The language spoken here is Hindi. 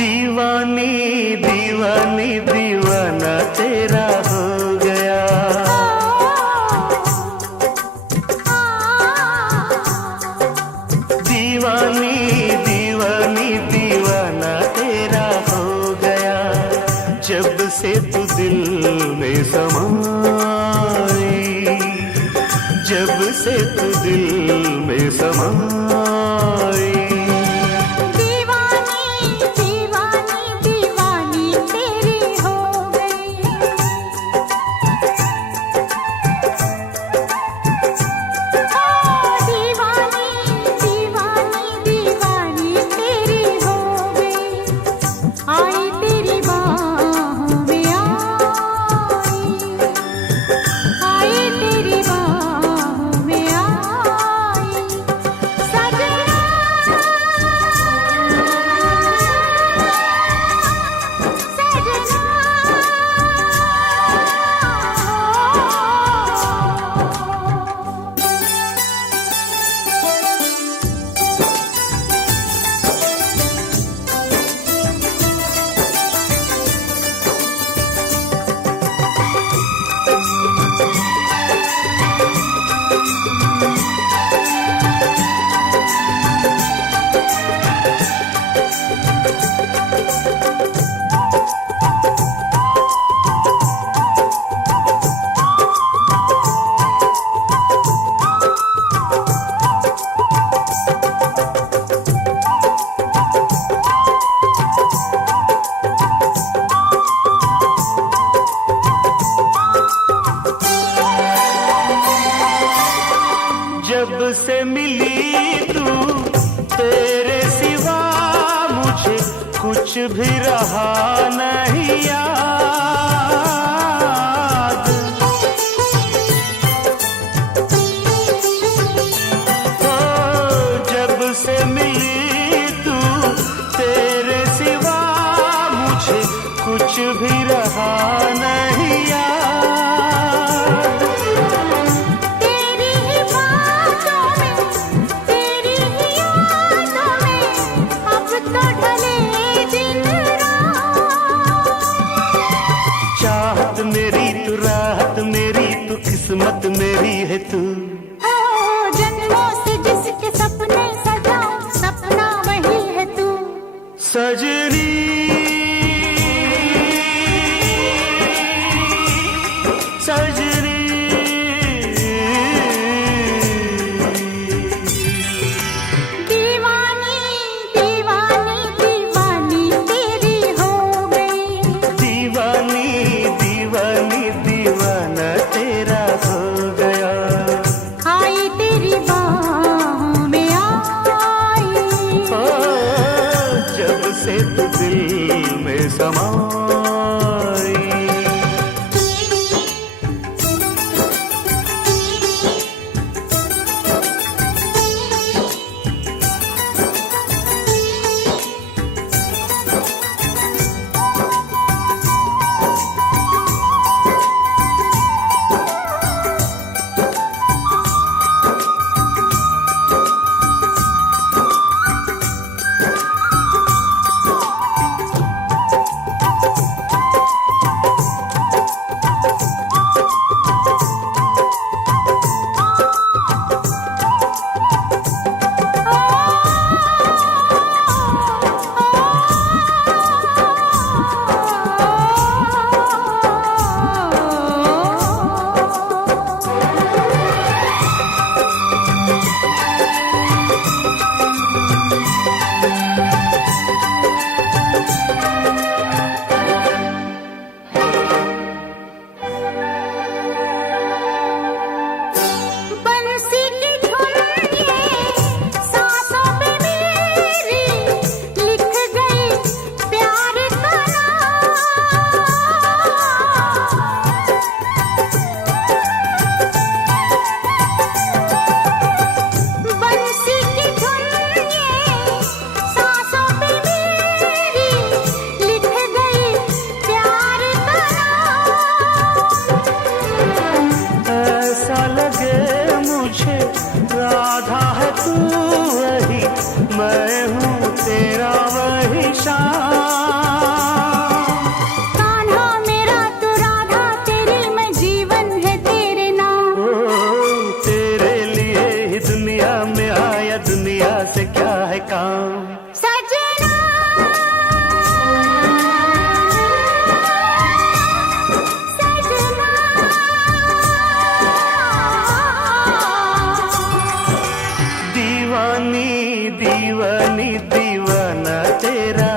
दीवानी दीवानी दीवाना तेरा हो गया। दीवानी दीवानी दीवाना तेरा हो गया। जब से तू दिल में समाई, जब से तू दिल में समाई। जब से मिली तू तेरे सिवा मुझे कुछ भी रहा नहीं याद। ओ जब से मिली तू तेरे सिवा मुझे कुछ भी रहा नहीं याद। मेरी तू राहत मेरी तू किस्मत मेरी है तू। जन्मों से जिसके सपने सजाऊं सपना वही है तू। सजनी सजनी दीवानी दीवानी दीवानी तेरी हो गई। दीवानी दीवानी दीवाना तेरा हो गया। आई तेरी बाहों में आई। ओ जब से तू दिल में समाई। से क्या है काम। सजना सजना दीवानी दीवानी दीवाना तेरा